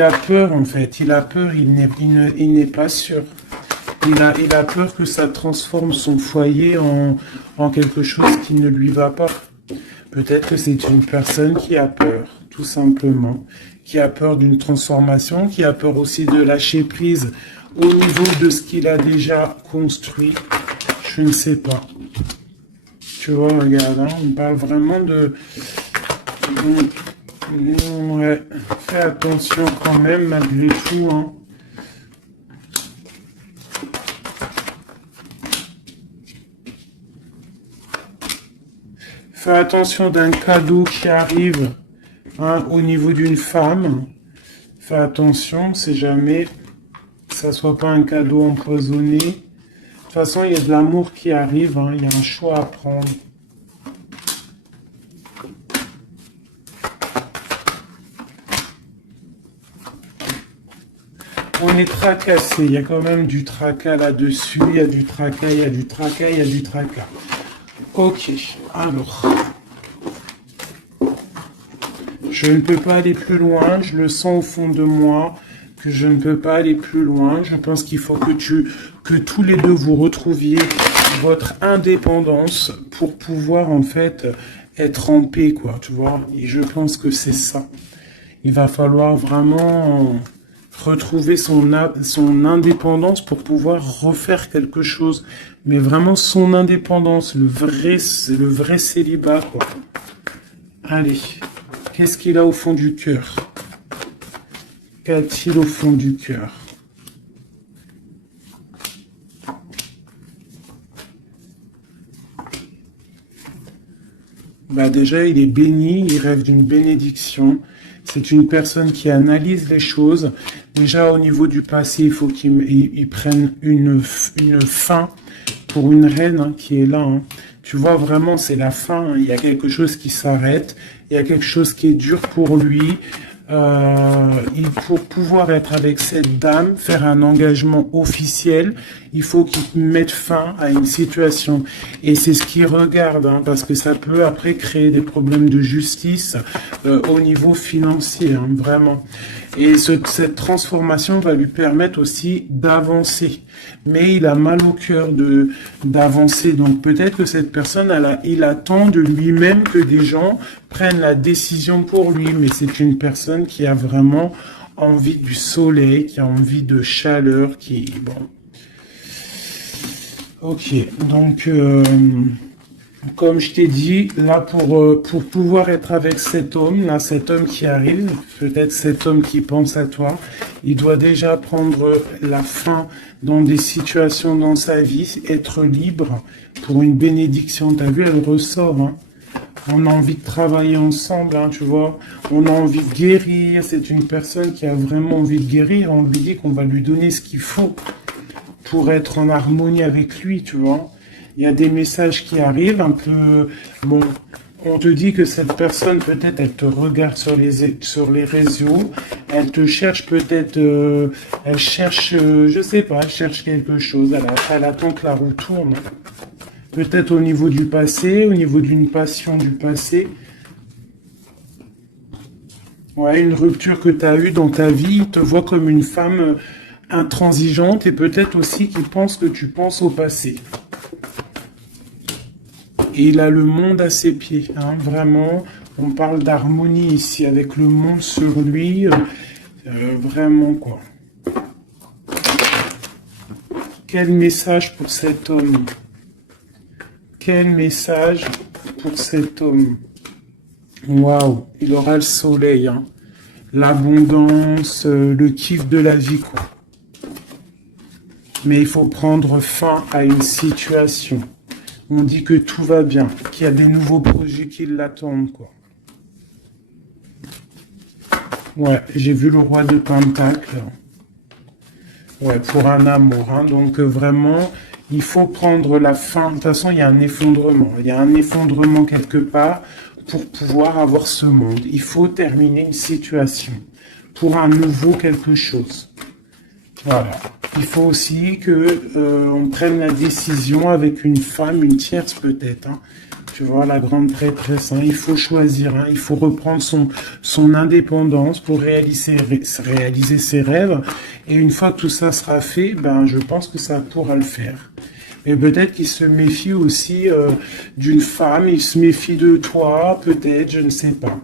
a peur, en fait. Il a peur, il n'est pas sûr. Il a peur que ça transforme son foyer en quelque chose qui ne lui va pas. Peut-être que c'est une personne qui a peur, tout simplement. Qui a peur d'une transformation, qui a peur aussi de lâcher prise au niveau de ce qu'il a déjà construit. Je ne sais pas. Tu vois, regarde, hein, on parle vraiment de... Ouais, fais attention quand même, malgré tout, hein. Fais attention d'un cadeau qui arrive hein, au niveau d'une femme. Fais attention, c'est jamais que ça soit pas un cadeau empoisonné. De toute façon, il y a de l'amour qui arrive, hein, il y a un choix à prendre. On est tracassé, il y a quand même du tracas là-dessus, il y a du tracas, il y a du tracas, il y a du tracas. Ok, alors. Je ne peux pas aller plus loin, je le sens au fond de moi, que je ne peux pas aller plus loin. Je pense qu'il faut que tous les deux vous retrouviez votre indépendance pour pouvoir en fait être en paix, quoi, tu vois. Et je pense que c'est ça. Il va falloir vraiment retrouver son indépendance pour pouvoir refaire quelque chose. Mais vraiment son indépendance, le vrai célibat, quoi. Allez, qu'est-ce qu'il a au fond du cœur? Qu'a-t-il au fond du cœur? Bah déjà, il est béni, il rêve d'une bénédiction. C'est une personne qui analyse les choses. Déjà, au niveau du passé, il faut qu'il prenne une fin pour une reine hein, qui est là. Hein. Tu vois, vraiment, c'est la fin. Il y a quelque chose qui s'arrête. Il y a quelque chose qui est dur pour lui. Il faut pouvoir être avec cette dame, faire un engagement officiel. Il faut qu'il mette fin à une situation. Et c'est ce qu'il regarde, hein, parce que ça peut après créer des problèmes de justice au niveau financier, hein, vraiment. Et cette transformation va lui permettre aussi d'avancer. Mais il a mal au cœur d'avancer. Donc peut-être que cette personne, il attend de lui-même que des gens prennent la décision pour lui. Mais c'est une personne qui a vraiment envie du soleil, qui a envie de chaleur, bon. Ok, donc comme je t'ai dit, là pour pouvoir être avec cet homme qui arrive, peut-être cet homme qui pense à toi, il doit déjà prendre la fin dans des situations dans sa vie, être libre pour une bénédiction. T'as vu, elle ressort, hein. On a envie de travailler ensemble, hein, tu vois. On a envie de guérir. C'est une personne qui a vraiment envie de guérir. On lui dit qu'on va lui donner ce qu'il faut pour être en harmonie avec lui, tu vois. Il y a des messages qui arrivent un peu... Bon, on te dit que cette personne, peut-être, elle te regarde sur les réseaux. Elle te cherche peut-être... elle cherche, je sais pas, elle cherche quelque chose. Elle attend que la roue tourne. Peut-être au niveau du passé, au niveau d'une passion du passé. Ouais, une rupture que tu as eue dans ta vie, il te voit comme une femme intransigeante et peut-être aussi qu'il pense que tu penses au passé. Et il a le monde à ses pieds, hein, vraiment. On parle d'harmonie ici avec le monde sur lui. Vraiment, quoi. Quel message pour cet homme? Quel message pour cet homme? Waouh, il aura le soleil, hein. L'abondance, le kiff de la vie, quoi. Mais il faut prendre fin à une situation. On dit que tout va bien, qu'il y a des nouveaux projets qui l'attendent, quoi. Ouais, j'ai vu le roi de Pentacle. Ouais, pour un amour, hein. Donc vraiment, il faut prendre la fin. De toute façon, il y a un effondrement. Il y a un effondrement quelque part pour pouvoir avoir ce monde. Il faut terminer une situation pour un nouveau quelque chose. Voilà. Il faut aussi que on prenne la décision avec une femme, une tierce peut-être. Hein. Tu vois, la grande prêtresse. Hein. Il faut choisir. Hein. Il faut reprendre son indépendance pour réaliser ses rêves. Et une fois que tout ça sera fait, ben je pense que ça pourra le faire. Mais peut-être qu'il se méfie aussi d'une femme. Il se méfie de toi, peut-être, je ne sais pas.